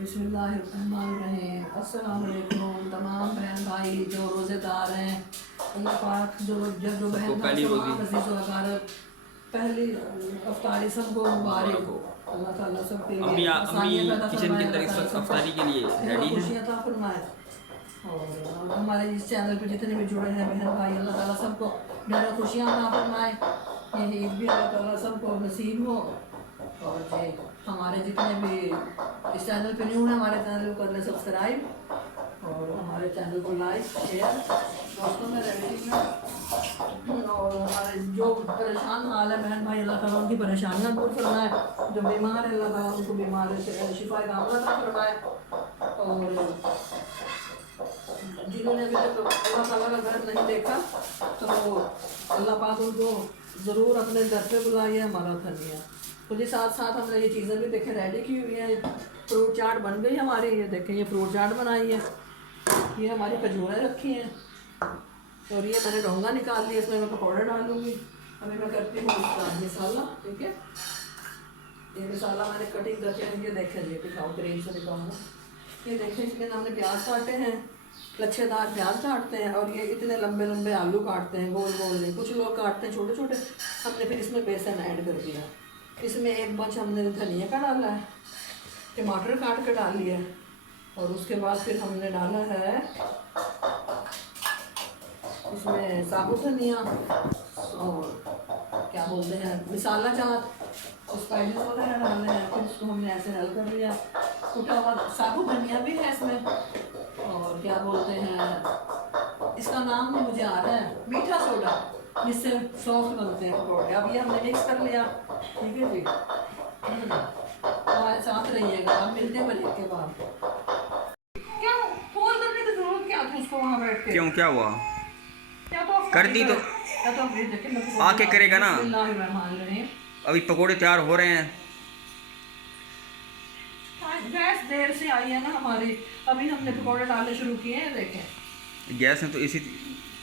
बिस्मिल्लाहिर्रहमानिर्रहीम। अस्सलाम वालेकुम तमाम बहन भाई जो रोज़ेदार हैं। अल्लाह पाक जो जो बहन भाई पहली अफ्तारी सबको मुबारक हो। अल्लाह ताला सबके लिए आसानियाँ पैदा फरमाए, अफ्तारी के लिए रेडी है। खुशियाँ अता फरमाए। और हमारे इस चैनल पर जितने भी जुड़े हैं बहन भाई, अल्लाह ताला सबको ढेरों खुशियाँ अता फरमाए। ये ईद भी अल्लाह ताला सबको नसीब हो। और जी हमारे जितने भी इस चैनल पे न्यू है, हमारे चैनल को कर लें सब्सक्राइब और हमारे चैनल को लाइक शेयर दोस्तों में रेडिंग। और हमारे जो परेशान हाल है बहन भाई, अल्लाह ताला उनकी परेशानियाँ दूर फरमाए। जो बीमार है अल्लाह ताला उनको बीमार से शिफा कामला अता फरमाए। और जिन्होंने अभी तक अल्लाह ताला का घर नहीं देखा तो अल्लाह पाक उनको ज़रूर अपने घर पे बुलाइए। हमारा धनिया तो जी साथ साथ हमने ये चीज़ें भी देखें रेडी की हुई है। फ्रूट चाट बन गई हमारी, ये देखें ये फ्रूट चाट बनाई है। ये हमारी खजूरें रखी हैं और ये मैंने डोंगा निकाल लिया, इसमें मैं पकौड़े डालूँगी। अभी मैं करती हूँ इसका मसाला। ठीक है, ये मसाला मैंने कटिंग करके ये देखें, ये दिखाओ करीब से दिखाऊँगा। ये देखें इसके अंदर हमने प्याज काटे हैं, लच्छेदार प्याज काटते हैं और ये इतने लंबे लंबे आलू काटते हैं, गोल गोल नहीं, कुछ लोग काटते हैं छोटे छोटे। हमने फिर इसमें बेसन ऐड कर दिया, इसमें एक बच हमने धनिया का डाला है, टमाटर काट कर डाल लिया है और उसके बाद फिर हमने डाला है इसमें साबुत धनिया और क्या बोलते हैं मसाला चाट और स्पाइसेस वगैरह डालने हैं। फिर इसको हमने ऐसे हल कर लिया। कुटा हुआ साबुत धनिया भी है इसमें और क्या बोलते हैं इसका नाम भी मुझे आ रहा है मीठा सोडा, जिससे सॉफ्ट बनते हैं पकौड़े। अब ये हमने मिक्स कर लिया। ठीक है जी, हमारे साथ रहिएगा, आप मिलते हैं ब्रेक के बाद। क्या फोन करने की जरूरत क्या थी उसको वहाँ बैठ के? क्यों, क्या हुआ? क्या तो कर दी तो आके करेगा ना। अभी पकोड़े तैयार हो रहे हैं। गैस देर से आई है ना हमारी, अभी हमने पकोड़े डालने शुरू किए हैं। देखें गैस में तो इसी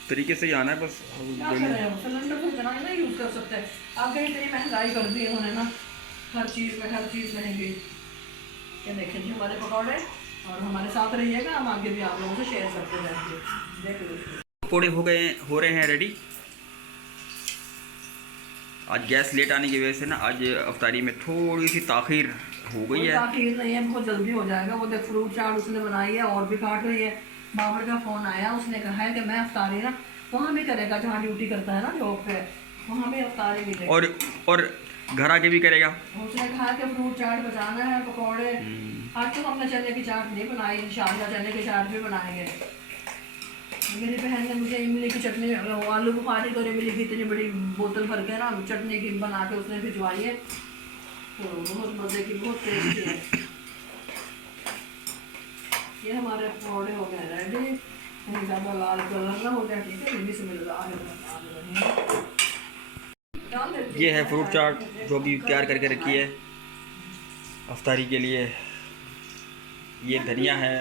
तरीके से ही आना है बस। सिलेंडर को इतना ही ना यूज़ कर सकते हैं। आगे इतनी महंगाई कर दी उन्होंने ना, हर चीज़ महंगी। ये देखें जी हमारे पकौड़े और हमारे साथ रहिएगा, हम आगे भी आप लोगों से शेयर करते रहेंगे। देख लीजिए पकोड़े हो रहे हैं रेडी। आज गैस लेट आने की वजह से ना आज अफ्तारी में थोड़ी सी ताख़ीर हो गई है। ताख़ीर नहीं है, बहुत जल्दी हो जाएगा। वो देख फ्रूट चाट उसने बनाई है और भी काट रही है। बाबर का फ़ोन आया, उसने कहा है कि मैं अफ्तारी ना वहाँ भी करेगा जहाँ ड्यूटी करता है ना जॉब पे, वहाँ भी अफ्तारी भी और घर आके भी करेगा। उसने कहा कि फ्रूट चाट बचाना है, पकौड़े। आज तो हमने चने की चाट नहीं बनाई, इंशाल्लाह चने की चाट भी बनाएंगे। मेरी बहन ने मुझे इमली की चटनी, आलू बुखारी और इमली की इतनी बड़ी बोतल भर के ना चटनी की बना के उसने भिजवाई है, तो बहुत मज़े की, बहुत टेस्टी है। ये हमारे पकौड़े हो गए रेडी, कहीं ज़्यादा लाल कलर ना हो जाए। ठीक है, ये है फ्रूट चाट जो भी तैयार करके रखी है अफ्तारी के लिए। ये धनिया है,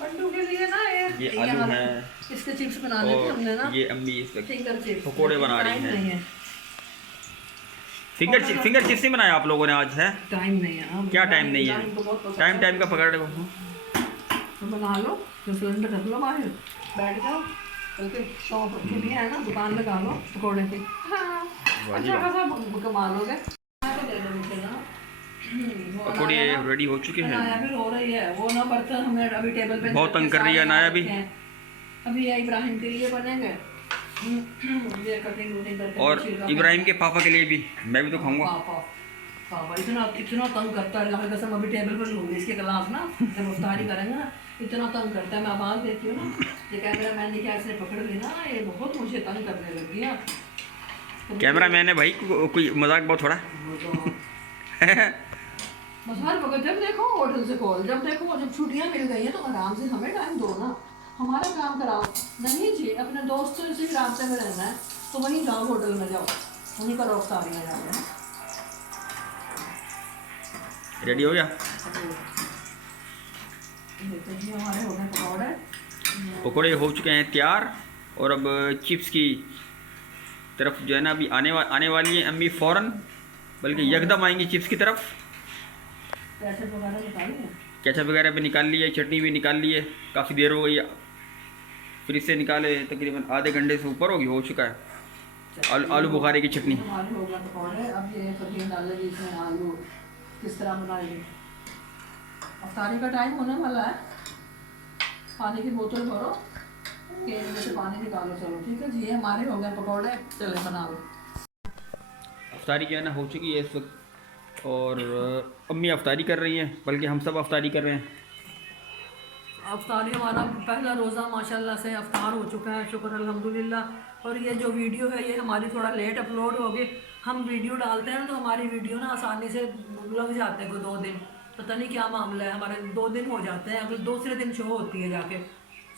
पट्टू के लिए ना ये आलू है, इसके चिप्स बनाने थे हमने ना। ये अम्मी इस फिंगर चिप्स पकौड़े बना रही हैं। फिंगर चिप्स नहीं बनाया आप लोगों ने आज? है टाइम नहीं है। क्या टाइम नहीं है? टाइम का पकड़ लो, बना लो, सिलेंडर रख लो बाहर, बैठ जाओ, बल्कि शॉप खुली है ना, दुकान लगा लो पकौड़े की। अच्छा खासा कमा लोगे। पकौड़े रेडी हो चुके हैं। फिर हो रही है वो ना, बर्तन हमें अभी टेबल पे बहुत तंग कर रही है नाया भी। अभी ये इब्राहिम के लिए बनेंगे ये कटिंग करके, और इब्राहिम के पापा के लिए भी, मैं भी तो खाऊंगा। पापा इतना तंग करता है, अल्लाह की कसम। अभी टेबल पर लूँगी इसके खिलाफ ना, जब अफ्तारी करेंगे ना, इतना तंग करता है। मैं आवाज़ देती हूँ ना, ये कैमरा मैन ने क्या इसने पकड़ ली ना, ये बहुत मुझे तंग करने लगी है। कैमरा मैन है भाई, कोई मजाक बहुत थोड़ा बस हर वक्त जब देखो होटल से कॉल, जब देखो जब छुट्टियां मिल गई हैं तो आराम से हमें टाइम दो ना, हमारा काम कराओ। नहीं जी, अपने दोस्तों से भी रास्ते में रहना है तो वहीं जाओ, होटल में जाओ, वहीं करो अफ्तारियाँ जाके। रेडी हो गया? हमारे हो गए पकौड़े, पकौड़े हो चुके हैं तैयार। और अब चिप्स की तरफ जो है ना अभी आने वाली है अम्मी फ़ौरन, बल्कि यकदम आएंगी चिप्स की तरफ। पैसे वगैरह बताइए केचप वगैरह भी निकाल लिए, चटनी भी निकाल लिए, काफ़ी देर हो गई फ्रिज से निकाले, तकरीबन आधे घंटे से ऊपर हो चुका है। आलू बुखारे की चटनी हमारे हो गए पकौड़े। अब ये फरहीन डालेगी इसमें आलू। किस तरह बनाएंगे? अफ्तारी का टाइम होने वाला है। पानी की बोतल भरो, केन में से पानी निकालो। चलो ठीक है जी, ये हमारे हो गए पकौड़े, चले बना लो। अफ्तारी जो है ना हो चुकी है इस वक्त, और अम्मी अफ्तारी कर रही हैं, बल्कि हम सब अफ्तारी कर रहे हैं। अफ्तारी हमारा पहला रोज़ा माशाल्लाह से अफ्तार हो चुका है, शुक्र अल्हम्दुलिल्लाह। और ये जो वीडियो है ये हमारी थोड़ा लेट अपलोड होगी। हम वीडियो डालते हैं तो हमारी वीडियो ना आसानी से लग जाते हैं कोई 2 दिन, पता नहीं क्या मामला है, हमारे 2 दिन हो जाते हैं, अगर दूसरे दिन शो होती है जाके।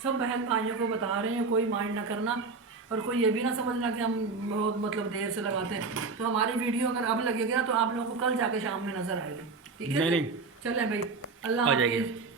सब बहन भाइयों को बता रहे हैं, कोई माइंड ना करना, और कोई ये भी ना समझना कि हम बहुत मतलब देर से लगाते हैं। तो हमारी वीडियो अगर अब लगेगी ना तो आप लोगों को कल जाके शाम में नज़र आएगी। ठीक है, नहीं चले भाई, अल्लाह आ जाएगी। हाफिज़।